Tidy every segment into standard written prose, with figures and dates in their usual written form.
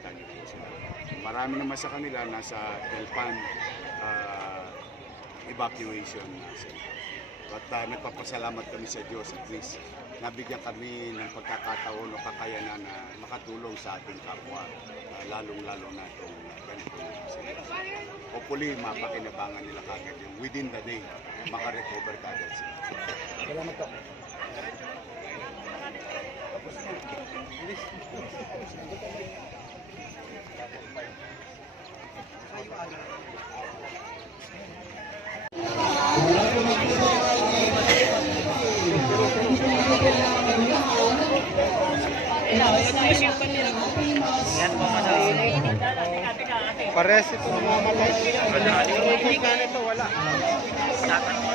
importante po sila. Marami naman sa kanila nasa Delpan evacuation center. At nagpapasalamat kami sa Diyos at least nabigyan kami ng pagkakataon o kakayanan na makatulong sa ating kapwa, lalong-lalo na itong ganitong sitwasyon. Hopefully, mapakinabangan nila kagad yung within the day, makarecover kagad sila. Salamat po. Pares ito namamatay. Hindi ka nito, wala. Salamat po.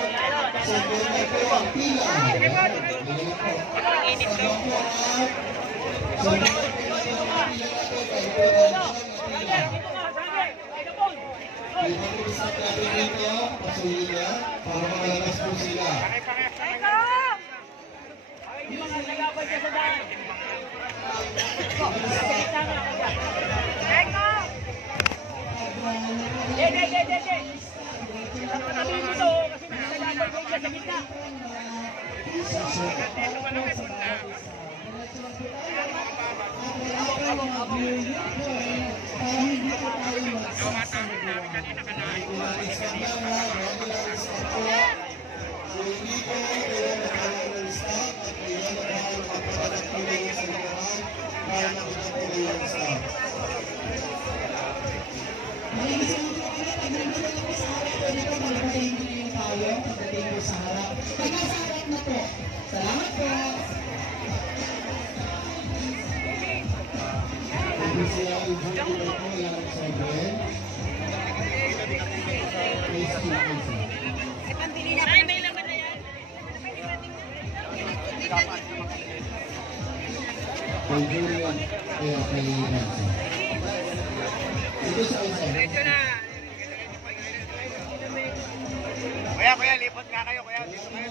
Kuya, lipat nga kayo, kuya. Dito kayo,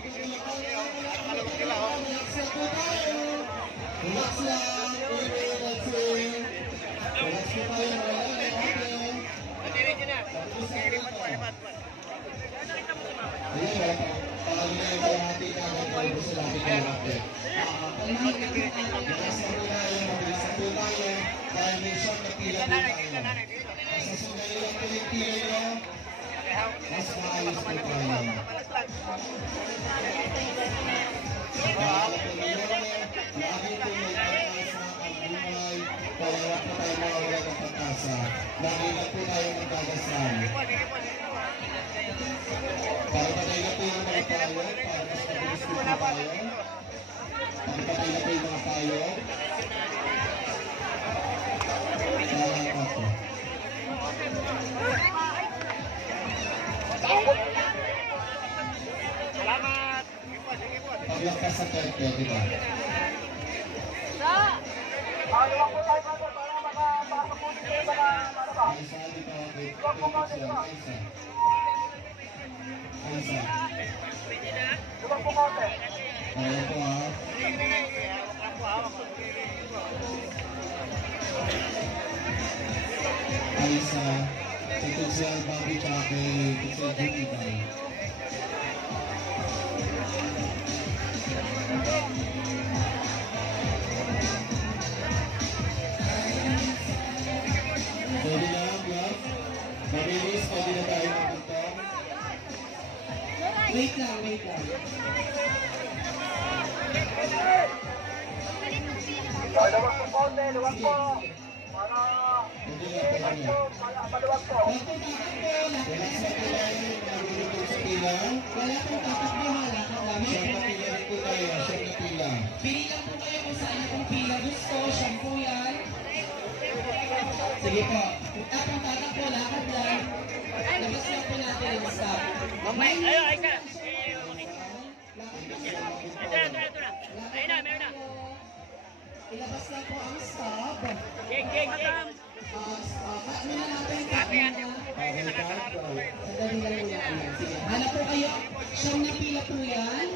kalawag nila, oh. Paglakas sa tete, di ba? Aisa, sa Tugsel Bobby Chape, Tugsel Duty Bay. Pwede na, Bluff. Mabilis, pwede na tayo magpunta. Wait lang. Luwag po, konti, luwag po. Para maluwag po. Relax na po tayo, nagulutog sa pila. Wala pong tatakbo, malakad namin. Siyam na pila rin po tayo, siyam na pila. Pili lang po kayo kung saan yung pila gusto, siyam po yan. Sige po, kung tatakbo, lakad lang. Labas lang po natin yung stop. Mamay, ay ka. Ito na. Ayun na, meron na. Ilabas lang po ang stop. Geng. Ano na natin yung sandali lang muna. Sige, hanap po kayo. Siyam na pila po yan.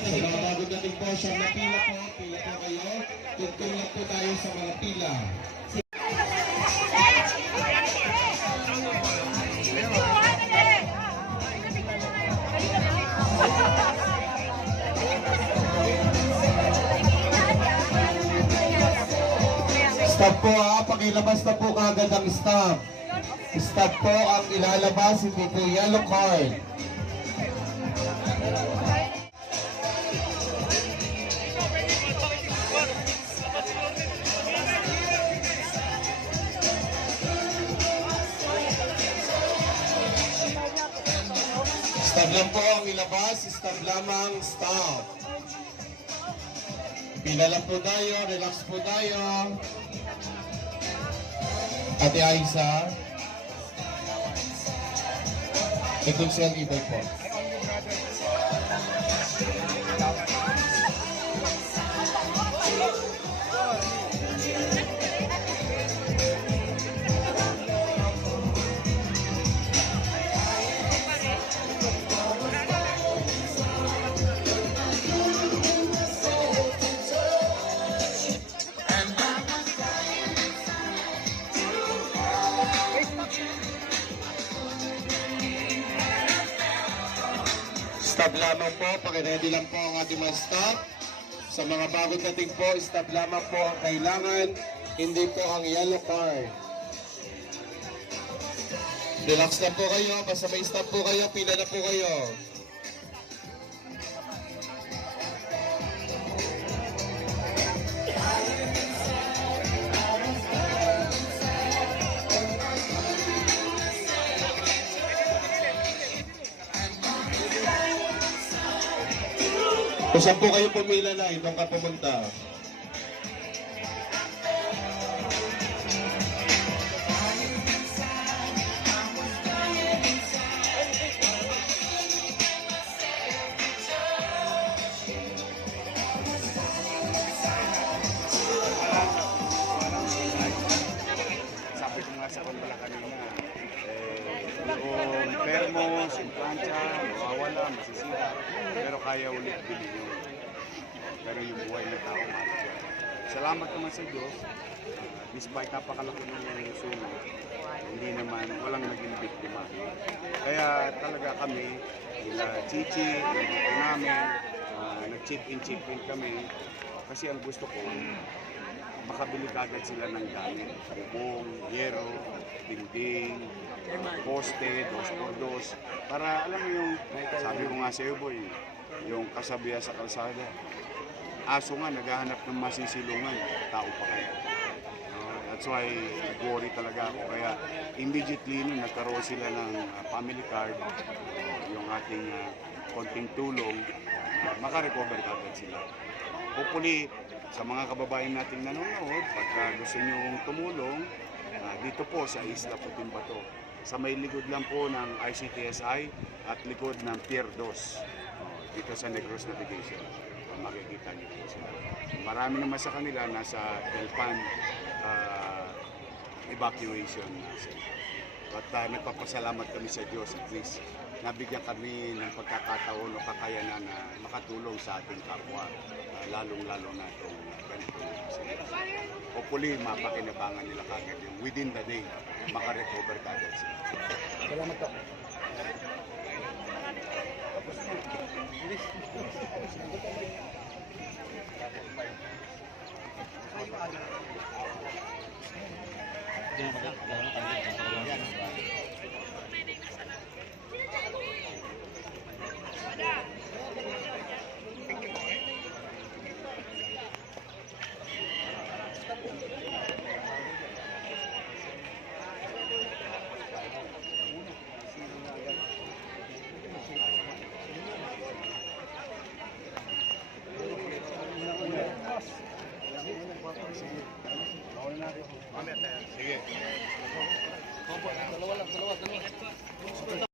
Sa mga bago natin po, siyam na pila po. Pila po kayo. Tugtong lang po tayo sa mga pila. Stop po ha, pakilabas na po kagad ang stop. Stop po ang ilalabas, hindi po yellow card. Stop lang po ang ilabas, stop lamang, stop. Pila lang po tayo, relax po tayo. Ate Aisa. Itong si Alibay po. Stop lamang po, pakiready lang po ang ating mga stop. Sa mga bagong dating po, stop lamang po ang kailangan, hindi po ang yellow card. Relax na po kayo, basta may stop po kayo, pila na po kayo. Kung saan po kayo pumila na, doon ka pumunta. Sabi ko nga sa kanila kanina, yung thermos, yung plancha, mawawala, masisira, pero kaya ulit bilhin yun. Pero yung buhay na tao, mahal siya. Salamat naman sa Diyos, despite napakalaki ng sunog, hindi naman, walang naging biktima. Kaya talaga kami, nila Chichi, nandito namin, nag-chip-in kami, kasi ang gusto ko, makabili kagad sila ng gamit. Bubong, yero, dingding, poste, 2x2. Para alam mo yung, sabi ko nga sa iyo boy, yung kasabihan sa kalsada. Aso nga, naghahanap ng masisilungan, tao pa kaya. That's why worry talaga ako. Kaya immediately nung nagkaroon sila ng family card, yung ating konting tulong, makarecover kagad sila. Hopefully, sa mga kababayan nating nanonood, pagka gusto nyo tumulong, dito po sa Isla Puting Bato. Sa may likod lang po ng ICTSI at likod ng Pier 2, dito sa Negros Navigation. Makikita nyo po sila. Marami naman sa kanila nasa Delpan evacuation center. At nagpapasalamat kami sa Diyos at least nabigyan kami ng pagkakataon o kakayanan na makatulong sa ating kapwa, lalong-lalo na itong ganito. Hopefully, mapakinabangan nila kagad yung within the day, makarecover kagad sila. Salamat po. Sige.